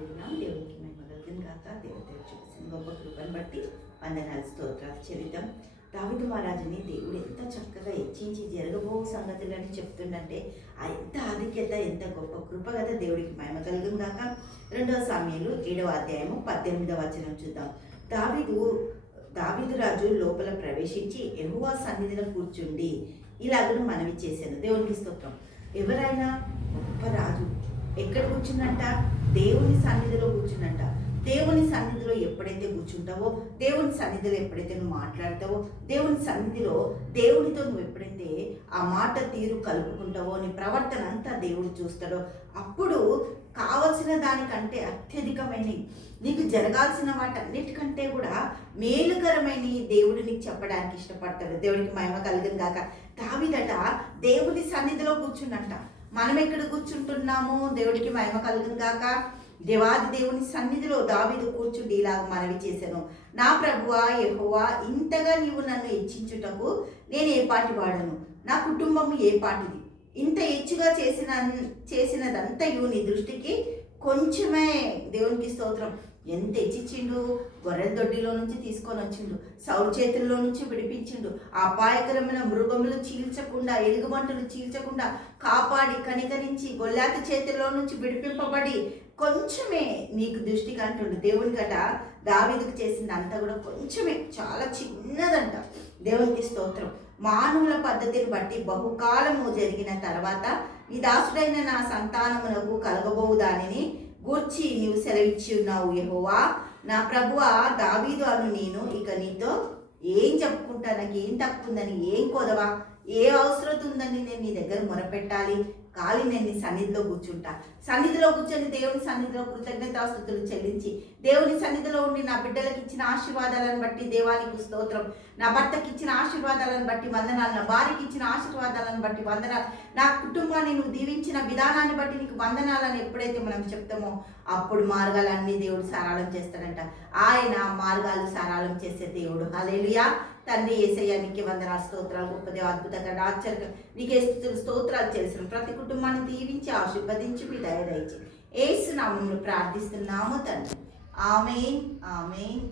దేవుడికి మేము కలుగుతుంది కాక దేవుడు చూపిస్తుంది గొప్ప కృపను బట్టి వందనాలు స్తోత్రాలు చెల్లిద్దాం. దావీదు మహారాజుని దేవుడు ఎంత చక్కగా హెచ్చించి జరగబో సంగతులని చెప్తుండంటే ఆ ఎంత ఆధిక్యత, ఎంత గొప్ప కృప కదా. దేవుడికి మహిమ కలుగును గాక. 2 సామ్యుయేలు 7వ అధ్యాయము 18వ వచనం చూద్దాం. దావీదు రాజు లోపల ప్రవేశించి యెహోవా సన్నిధిలో కూర్చుండి ఇలాగను మనవి చేశాను. దేవునికి స్తోత్రం. ఎవరైనా గొప్ప రాజు ఎక్కడ కూర్చుందంట? దేవుని సన్నిధిలో కూర్చుందంట. దేవుని సన్నిధిలో ఎప్పుడైతే కూర్చుంటావో, దేవుని సన్నిధిలో ఎప్పుడైతే నువ్వు మాట్లాడతావో, దేవుని సన్నిధిలో దేవునితో నువ్వు ఎప్పుడైతే ఆ మాట తీరు కలుపుకుంటావో, నీ ప్రవర్తన అంతా దేవుడు చూస్తాడో, అప్పుడు కావలసిన దానికంటే అత్యధికమైన నీకు జరగాల్సిన వాటన్నిటికంటే కూడా మేలుకరమైన దేవుడు నీకు చెప్పడానికి ఇష్టపడతాడు. దేవుడికి మహిమ కలుగును గాక. దావీదట దేవుని సన్నిధిలో కూర్చుండంట. మనం ఎక్కడ కూర్చుంటున్నాము? దేవుడికి మహిమ కలుగును గాక. దేవాది దేవుని సన్నిధిలో దావీదు కూర్చుండి ఇలాగ మనవి చేశాను. నా ప్రభువా యెహోవా, ఇంతగా నీవు నన్ను హెచ్చించుటకు నేను ఏ పాటి వాడను? నా కుటుంబము ఏ పాటిది? ఇంత హెచ్చుగా చేసినదంతయు నీ దృష్టికి కొంచెమే. దేవునికి స్తోత్రం. ఎంత హెచ్చించిండు! గొర్రెల దొడ్డిలో నుంచి తీసుకొని వచ్చిండు, సౌలు చేతుల్లో నుంచి విడిపించిండు, అపాయకరమైన మృగములు చీల్చకుండా, ఎలుగుబంటులు చీల్చకుండా కాపాడి కనికరించి గొల్లాతి చేతుల్లో నుంచి విడిపింపబడి కొంచెమే నీకు దృష్టికి అంటుండు. దేవుని గట దావీదుకు చేసింది అంతా కూడా కొంచెమే, చాలా చిన్నదంట. దేవునికి స్తోత్రం. మానవుల పద్ధతిని బట్టి బహుకాలము జరిగిన తర్వాత నీ దాసుడైన నా సంతానమునకు కలగబోవు దానిని గూర్చి నీవు సెలవిచ్చి ఉన్నావు యెహోవా. నా ప్రభువా దావీదు అను నేను ఇక నీతో ఏం చెప్పుకుంటా? నాకు ఏం తక్కువ ఉందని, ఏం కొదవా, ఏ అవసరం ఉందని నేను నీ దగ్గర మొరపెట్టాలి? ఖాళీ నేను నీ సన్నిధిలో కూర్చుంటా. సన్నిధిలో కూర్చొని దేవుని సన్నిధిలో కృతజ్ఞతాస్తుతులు చెల్లించి, దేవుని సన్నిధిలో ఉండి నా బిడ్డలకు ఇచ్చిన ఆశీర్వాదాలను బట్టి దేవానికి స్తోత్రం, నా భర్తకి ఇచ్చిన ఆశీర్వాదాలను బట్టి వందనాలు, నా భార్యకి ఇచ్చిన ఆశీర్వాదాలను బట్టి వందనాలు, నా కుటుంబాన్ని నువ్వు దీవించిన విధానాన్ని బట్టి నీకు వందనాలని ఎప్పుడైతే మనం చెప్తామో అప్పుడు మార్గాలన్నీ దేవుడు సరళం చేస్తాడంట. ఆయన మార్గాలు సరళం చేసే దేవుడు. హల్లెలూయా. తండ్రి యేసయ్య నీకే వందనాలు స్తోత్రాలు. గొప్ప దేవ, అద్భుతంగా ఆశ్చర్యంగా నీకే స్తోత్రాలు చేసిన ప్రతి కుటుంబాన్ని దీవించి ఆశీర్వదించి మీ దయ దయచి యేసు నామములో ప్రార్థిస్తున్నాము తండ్రి. ఆమేన్, ఆమేన్.